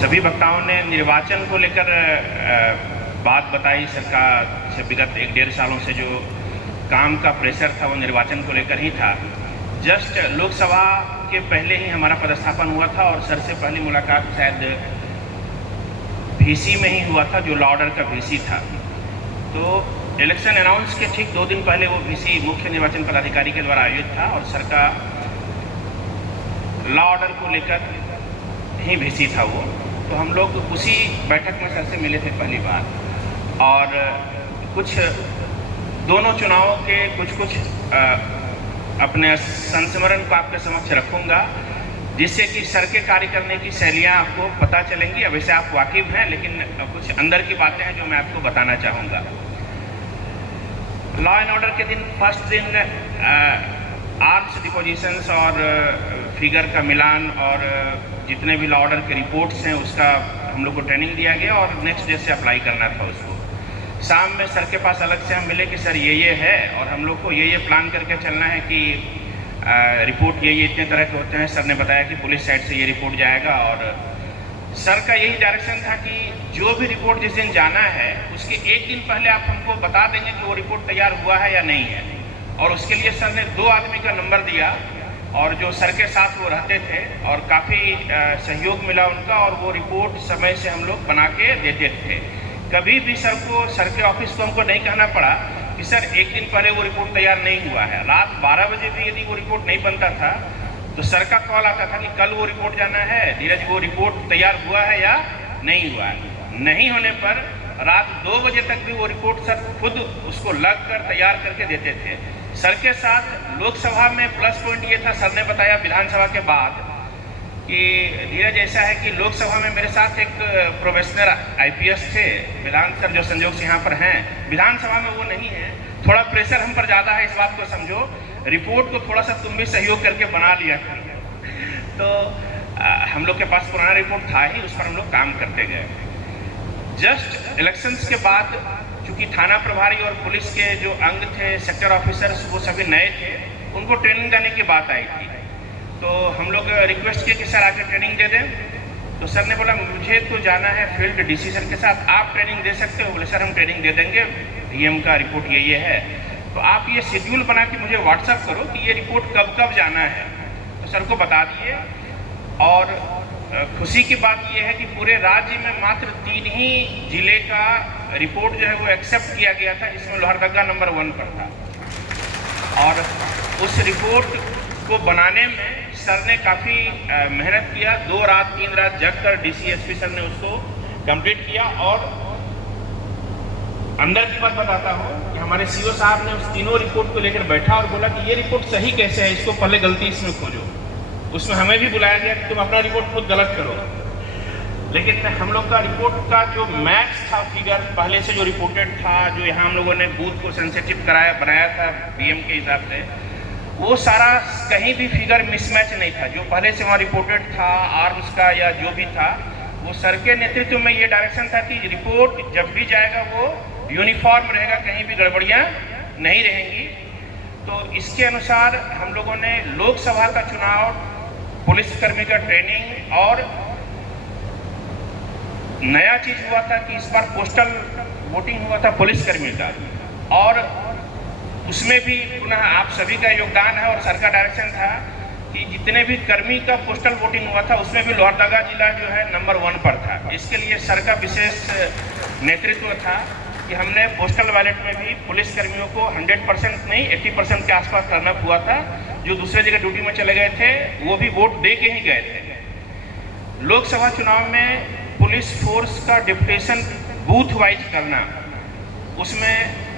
सभी वक्ताओं ने निर्वाचन को लेकर बात बताई। सरकार से विगत 1-1.5 सालों से जो काम का प्रेशर था वो निर्वाचन को लेकर ही था। जस्ट लोकसभा के पहले ही हमारा पदस्थापन हुआ था और सर से पहली मुलाकात शायद VC में ही हुआ था, जो लॉ ऑर्डर का VC था। तो इलेक्शन अनाउंस के ठीक 2 दिन पहले वो VC मुख्य निर्वाचन पदाधिकारी के द्वारा आयोजित था और सर का लॉ ऑर्डर को लेकर ही VC था वो। तो हम लोग उसी बैठक में सर से मिले थे पहली बार और कुछ दोनों चुनावों के कुछ अपने संस्मरण को आपके समक्ष रखूंगा, जिससे कि सर के कार्य करने की शैलियाँ आपको पता चलेंगी। अब वैसे आप वाकिफ हैं, लेकिन कुछ अंदर की बातें हैं जो मैं आपको बताना चाहूँगा। लॉ एंड ऑर्डर के दिन फर्स्ट दिन आर्म्स डिपोजिशंस और फिगर का मिलान और जितने भी लॉ ऑर्डर के रिपोर्ट्स हैं उसका हम लोग को ट्रेनिंग दिया गया और नेक्स्ट डे से अप्लाई करना था उसको। शाम में सर के पास अलग से हम मिले कि सर ये है और हम लोग को ये प्लान करके चलना है कि रिपोर्ट ये इतने तरह के होते हैं। सर ने बताया कि पुलिस साइड से ये रिपोर्ट जाएगा और सर का यही डायरेक्शन था कि जो भी रिपोर्ट जिस दिन जाना है उसके 1 दिन पहले आप हमको बता देंगे कि वो रिपोर्ट तैयार हुआ है या नहीं है। और उसके लिए सर ने 2 आदमी का नंबर दिया और जो सर के साथ वो रहते थे और काफ़ी सहयोग मिला उनका और वो रिपोर्ट समय से हम लोग बना के देते थे। कभी भी सर के ऑफिस को हमको नहीं कहना पड़ा कि सर 1 दिन पहले वो रिपोर्ट तैयार नहीं हुआ है। रात 12 बजे भी यदि वो रिपोर्ट नहीं बनता था तो सर का कॉल आता था कि कल वो रिपोर्ट जाना है, धीरज वो रिपोर्ट तैयार हुआ है या नहीं हुआ है। नहीं होने पर रात 2 बजे तक भी वो रिपोर्ट सर खुद उसको लग कर तैयार करके देते थे। सर के साथ लोकसभा में प्लस पॉइंट ये था, सर ने बताया विधानसभा के बाद कि धीरज ऐसा है कि लोकसभा में मेरे साथ एक प्रोफेशनल IPS थे, विधान सर जो संयोग से यहाँ पर हैं, विधानसभा में वो नहीं है। थोड़ा प्रेशर हम पर ज़्यादा है, इस बात को समझो। रिपोर्ट को थोड़ा सा तुम भी सहयोग करके बना लिया कर। तो हम लोग के पास पुराना रिपोर्ट था ही, उस पर हम लोग काम करते गए। जस्ट इलेक्शंस के बाद चूँकि थाना प्रभारी और पुलिस के जो अंग थे, सेक्टर ऑफिसर्स, वो सभी नए थे, उनको ट्रेनिंग देने की बात आई थी। तो हम लोग रिक्वेस्ट किए कि सर आके ट्रेनिंग दे दें। तो सर ने बोला मुझे तो जाना है फील्ड DC सर के साथ, आप ट्रेनिंग दे सकते हो? बोले सर हम ट्रेनिंग दे देंगे, VM का रिपोर्ट ये है, तो आप ये शेड्यूल बना के मुझे व्हाट्सअप करो कि ये रिपोर्ट कब कब जाना है। तो सर को बता दिए और खुशी की बात यह है कि पूरे राज्य में मात्र 3 ही जिले का रिपोर्ट जो है वो एक्सेप्ट किया गया था, जिसमें लोहरदगा नंबर 1 पर था। और उस रिपोर्ट को बनाने में सर ने काफ़ी मेहनत किया, 2 रात 3 रात जग कर DC SP सर ने उसको कंप्लीट किया। और अंदर की बात बताता हूँ कि हमारे CO साहब ने उस तीनों रिपोर्ट को लेकर बैठा और बोला कि ये रिपोर्ट सही कैसे है, इसको पहले गलती इसमें खोजो। उसमें हमें भी बुलाया गया कि तुम अपना रिपोर्ट खुद गलत करो। लेकिन हम लोग का रिपोर्ट का जो मैच था, फिगर पहले से जो रिपोर्टेड था, जो यहाँ हम लोगों ने बूथ को सेंसिटिव बनाया था PM के हिसाब से, वो सारा कहीं भी फिगर मिसमैच नहीं था। जो पहले से वहाँ रिपोर्टेड था आर्म्स का या जो भी था, वो सर के नेतृत्व में ये डायरेक्शन था कि रिपोर्ट जब भी जाएगा वो यूनिफॉर्म रहेगा, कहीं भी गड़बड़ियाँ नहीं रहेंगी। तो इसके अनुसार हम लोगों ने लोकसभा का चुनाव, पुलिसकर्मी का ट्रेनिंग और नया चीज़ हुआ था कि इस बार पोस्टल वोटिंग हुआ था पुलिसकर्मी का, और उसमें भी पुनः आप सभी का योगदान है और सर का डायरेक्शन था कि जितने भी कर्मी का पोस्टल वोटिंग हुआ था उसमें भी लोहरदगा जिला जो है नंबर 1 पर था। इसके लिए सर का विशेष नेतृत्व था कि हमने पोस्टल बैलेट में भी पुलिस कर्मियों को 100% नहीं 80% के आसपास टर्नअप हुआ था। जो दूसरे जगह ड्यूटी में चले गए थे वो भी वोट दे के ही गए थे। लोकसभा चुनाव में पुलिस फोर्स का डिप्यूटेशन बूथ वाइज करना, उसमें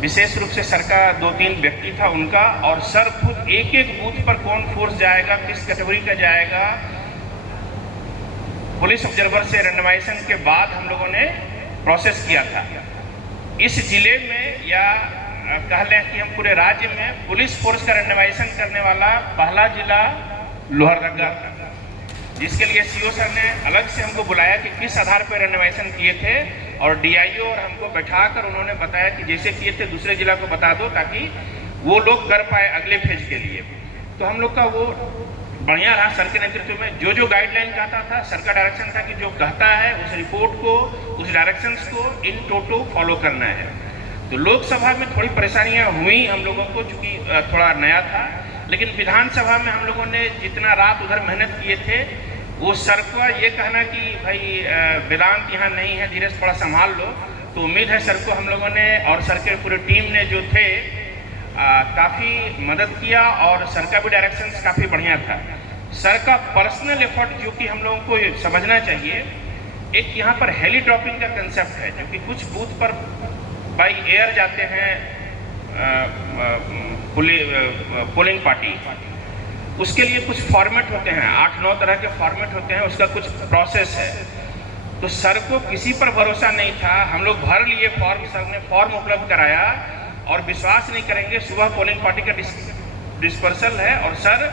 विशेष रूप से सर का 2-3 व्यक्ति था उनका, और सर खुद एक बूथ पर कौन फोर्स जाएगा, किस कैटेगरी का जाएगा, पुलिस ऑब्जर्वर से रेंडमाइजेशन के बाद हम लोगों ने प्रोसेस किया था। इस जिले में या कह लें कि हम पूरे राज्य में पुलिस फोर्स का रेंडमाइजेशन करने वाला पहला जिला लोहरदगा था, जिसके लिए CO सर ने अलग से हमको बुलाया कि किस आधार पर रेंडमाइजेशन किए थे, और DIO और हमको बैठाकर उन्होंने बताया कि जैसे किए थे दूसरे जिला को बता दो ताकि वो लोग कर पाए अगले फेज के लिए। तो हम लोग का वो बढ़िया रहा सर के नेतृत्व में। जो जो गाइडलाइन कहता था, सर का डायरेक्शन था कि जो कहता है उस रिपोर्ट को, उस डायरेक्शंस को इन टोटो फॉलो करना है। तो लोकसभा में थोड़ी परेशानियां हुई हम लोगों को, चूँकि थोड़ा नया था, लेकिन विधानसभा में हम लोगों ने जितना रात उधर मेहनत किए थे, वो सर को ये कहना कि भाई वेदांत यहाँ नहीं है, धीरे से थोड़ा संभाल लो, तो उम्मीद है सर को हम लोगों ने और सर के पूरे टीम ने जो थे काफ़ी मदद किया, और सर का भी डायरेक्शंस काफ़ी बढ़िया था। सर का पर्सनल एफर्ट जो कि हम लोगों को समझना चाहिए, एक यहाँ पर हेली ड्रॉपिंग का कंसेप्ट है, जो कि कुछ बूथ पर बाई एयर जाते हैं पोलिंग पार्टी, उसके लिए कुछ फॉर्मेट होते हैं, 8-9 तरह के फॉर्मेट होते हैं, उसका कुछ प्रोसेस है। तो सर को किसी पर भरोसा नहीं था, हम लोग भर लिए फॉर्म, सर ने फॉर्म उपलब्ध कराया, और विश्वास नहीं करेंगे सुबह पोलिंग पार्टी का डिस्पर्सल है, और सर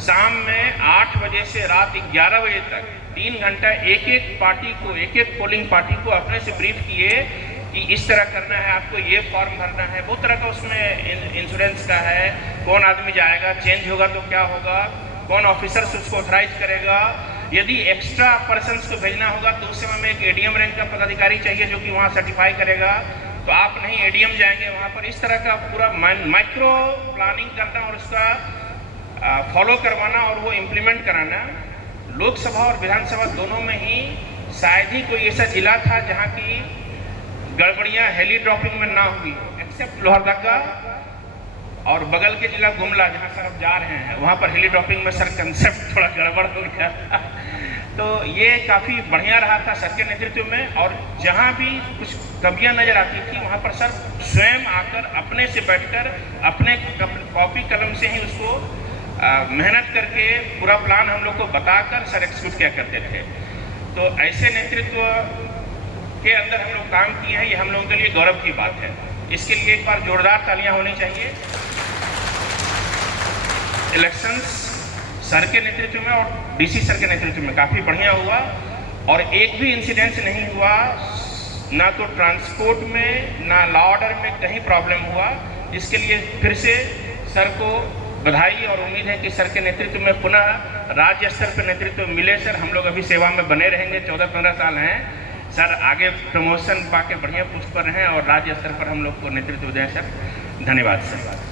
शाम में 8 बजे से रात 11 बजे तक 3 घंटा एक एक पार्टी को, एक एक पोलिंग पार्टी को अपने से ब्रीफ किए कि इस तरह करना है, आपको ये फॉर्म भरना है, बहुत तरह का उसमें इंश्योरेंस का है, कौन आदमी जाएगा, चेंज होगा तो क्या होगा, कौन ऑफिसर्स उसको ऑथराइज करेगा, यदि एक्स्ट्रा पर्सन्स को भेजना होगा तो उस समय में एक एडीएम रैंक का पदाधिकारी चाहिए जो कि वहाँ सर्टिफाई करेगा, तो आप नहीं एडीएम जाएंगे वहाँ पर। इस तरह का पूरा माइक्रो प्लानिंग करना और उसका फॉलो करवाना और वो इम्प्लीमेंट कराना। लोकसभा और विधानसभा दोनों में ही शायद ही कोई ऐसा जिला था जहाँ की गड़बड़ियाँ हेली ड्रॉपिंग में ना हुई, एक्सेप्ट लोहरदगा और बगल के जिला गुमला, जहाँ सर अब जा रहे हैं, वहाँ पर हेली ड्रॉपिंग में सर कंसेप्ट थोड़ा गड़बड़ हो गया तो ये काफ़ी बढ़िया रहा था सर के नेतृत्व में। और जहाँ भी कुछ कमियाँ नज़र आती थी, वहाँ पर सर स्वयं आकर अपने से बैठकर अपने कॉपी कलम से ही उसको मेहनत करके पूरा प्लान हम लोग को बताकर सर एक्सिक्यूट किया करते थे। तो ऐसे नेतृत्व के अंदर हम लोग काम किए हैं, ये हम लोगों के लिए गौरव की बात है। इसके लिए एक बार जोरदार तालियां होनी चाहिए। इलेक्शंस सर के नेतृत्व में और डीसी सर के नेतृत्व में काफ़ी बढ़िया हुआ, और एक भी इंसिडेंस नहीं हुआ, ना तो ट्रांसपोर्ट में ना लॉ ऑर्डर में कहीं प्रॉब्लम हुआ, जिसके लिए फिर से सर को बधाई, और उम्मीद है कि सर के नेतृत्व में पुनः राज्य स्तर पर नेतृत्व मिले। सर हम लोग अभी सेवा में बने रहेंगे, 14-15 साल हैं सर, आगे प्रमोशन पाके बढ़िया पोस्ट पर रहें और राज्य स्तर पर हम लोग को नेतृत्व दें सर। धन्यवाद सर।